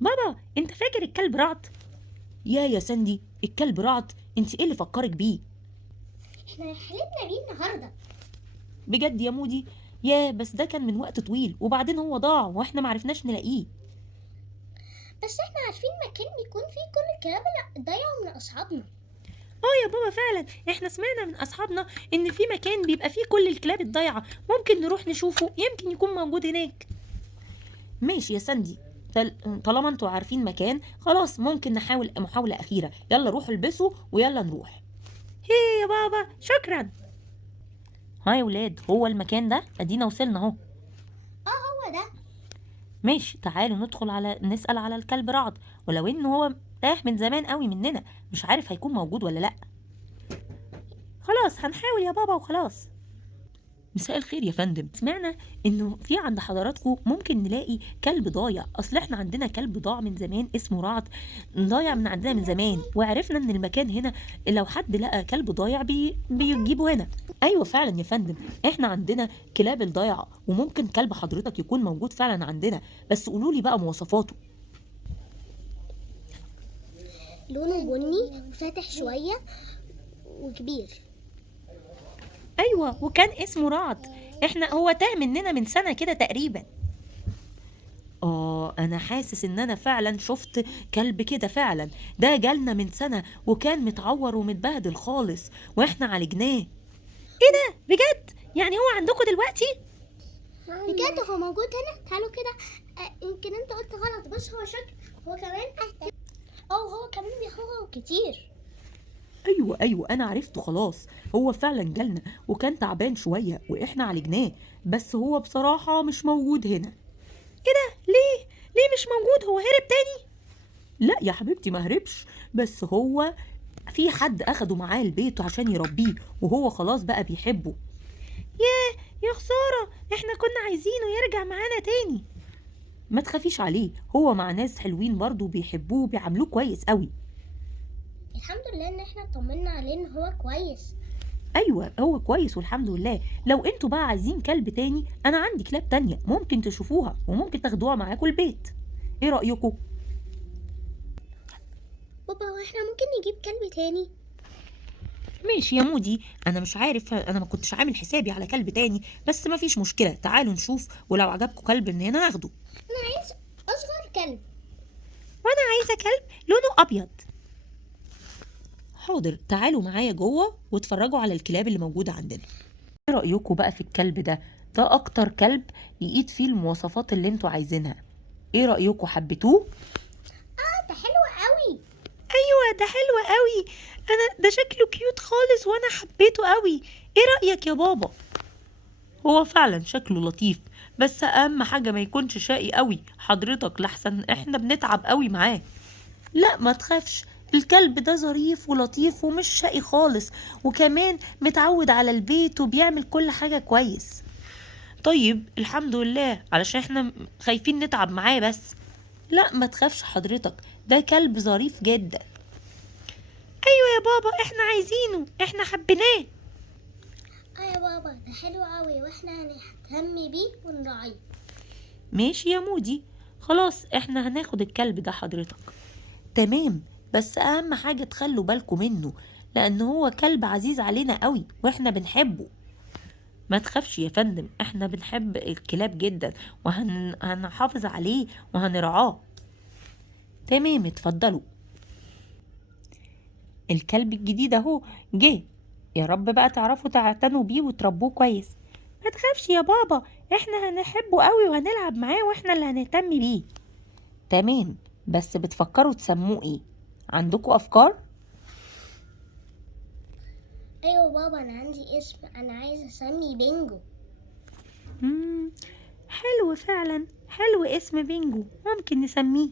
بابا انت فاكر الكلب رعد؟ يا ساندي، الكلب رعد؟ انت ايه اللي فكرك بيه؟ احنا حلمنا بيه النهارده. بجد يا مودي؟ بس ده كان من وقت طويل، وبعدين هو ضاع واحنا معرفناش نلاقيه. بس احنا عارفين مكان بيكون فيه كل الكلاب اللي ضايعوا من اصحابنا. اه يا بابا، فعلا احنا سمعنا من اصحابنا ان في مكان بيبقى فيه كل الكلاب الضايعه، ممكن نروح نشوفه، يمكن يكون موجود هناك. ماشي يا ساندي، طالما انتوا عارفين مكان، خلاص ممكن نحاول محاولة أخيرة. يلا روحوا البسوا ويلا نروح. هي يا بابا، شكرا. ها يا ولاد، هو المكان ده، ادينا وصلنا اهو. هو ده. ماشي، تعالوا ندخل نسأل على الكلب رعد، ولو انه هو تاه من زمان قوي مننا، مش عارف هيكون موجود ولا لا. خلاص هنحاول يا بابا وخلاص. مساء الخير يا فندم، سمعنا انه في عند حضراتكم ممكن نلاقي كلب ضايع. اصل احنا عندنا كلب ضاع من زمان اسمه رعد، ضايع من عندنا من زمان، وعرفنا ان المكان هنا لو حد لقى كلب ضايع بيجيبه هنا. ايوه فعلا يا فندم، احنا عندنا كلاب الضايعه، وممكن كلب حضرتك يكون موجود فعلا عندنا، بس قولوا لي بقى مواصفاته. لونه بني وفاتح شويه وكبير. ايوه، وكان اسمه رعد. هو تاه مننا من سنه كده تقريبا. أنا حاسس إن أنا فعلا شفت كلب كده فعلا. ده جالنا من سنة وكان متعور ومتبهدل خالص، وإحنا عالجناه. إيه ده؟ بجد؟ يعني هو عندكم دلوقتي؟ بجد هو موجود هنا. تعالوا كده. يمكن انت قلت غلط، بس هو شكل هو كمان هو كمان بيهوهو كتير. أيوة أنا عرفته خلاص. هو فعلا جالنا وكان تعبان شوية وإحنا عالجناه، بس هو بصراحة مش موجود هنا. إيه ده؟ ليه مش موجود؟ هو هرب تاني؟ لا يا حبيبتي، ما هربش، بس هو في حد أخده معاه البيت عشان يربيه، وهو خلاص بقى بيحبه. يا خسارة، احنا كنا عايزينه يرجع معانا تاني. ما تخافيش عليه، هو مع ناس حلوين برضه بيحبوه وبيعاملوه كويس قوي. الحمد لله ان احنا طمنا عليه ان هو كويس. ايوه هو كويس والحمد لله. لو انتوا بقى عايزين كلب تاني، انا عندي كلاب تانية ممكن تشوفوها وممكن تاخدوها معاكم البيت. ايه رأيكم؟ بابا هو احنا ممكن نجيب كلب تاني؟ ماشي يا مودي، انا مش عارف، انا ما كنتش عامل حسابي على كلب تاني، بس ما فيش مشكلة، تعالوا نشوف، ولو عجبكم كلب من هنا ناخده. انا عايز اصغر كلب. وانا عايزة كلب لونه ابيض. حاضر، تعالوا معايا جوه واتفرجوا على الكلاب اللي موجودة عندنا. ايه رأيكم بقى في الكلب ده؟ ده اكتر كلب يقيد فيه المواصفات اللي انتوا عايزينها. ايه رأيكم، حبيتوه؟ ده حلو قوي. ايوه ده حلو قوي. ده شكله كيوت خالص وانا حبيته قوي. ايه رأيك يا بابا؟ هو فعلا شكله لطيف، بس اهم حاجة ما يكونش شقي قوي حضرتك، لحسن احنا بنتعب قوي معاه. لا ما تخافش، الكلب ده ظريف ولطيف ومش شقي خالص، وكمان متعود على البيت وبيعمل كل حاجة كويس. طيب الحمد لله، علشان احنا خايفين نتعب معاه بس. لا ما تخافش حضرتك، ده كلب ظريف جدا. ايوه يا بابا، احنا عايزينه، احنا حبيناه. يا بابا ده حلو قوي، واحنا هنهتم بيه ونراعيه. ماشي يا مودي، خلاص احنا هناخد الكلب ده حضرتك. تمام، بس اهم حاجة تخلوا بالكم منه، لان هو كلب عزيز علينا قوي واحنا بنحبه. ما تخافش يا فندم، احنا بنحب الكلاب جدا، وهنحافظ عليه وهنرعاه. تمام، اتفضلوا. الكلب الجديد اهو جه، يا رب بقى تعرفوا تعتنوا بيه وتربوه كويس. ما تخافش يا بابا، احنا هنحبه قوي وهنلعب معاه واحنا اللي هنهتم بيه. تمام، بس بتفكروا تسموه ايه؟ عندكوا افكار؟ ايوه بابا انا عندي اسم، انا عايزه اسمي بينجو. مم. حلو فعلا، حلو اسم بينجو، ممكن نسميه.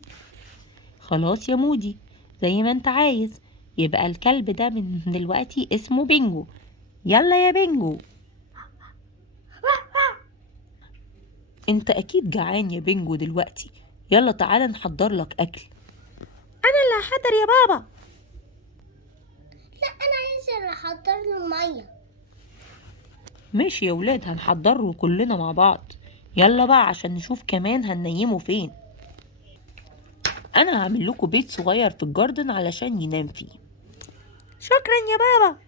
خلاص يا مودي، زي ما انت عايز، يبقى الكلب ده من دلوقتي اسمه بينجو. يلا يا بينجو. انت اكيد جعان يا بينجو دلوقتي، يلا تعالى نحضر لك اكل. انا اللي هحضر يا بابا. لا انا عايزه احضر له ميه. ماشي يا ولاد، هنحضره كلنا مع بعض. يلا بقى عشان نشوف كمان هننيمه فين. انا هعمل لكم بيت صغير في الجاردن علشان ينام فيه. شكرا يا بابا.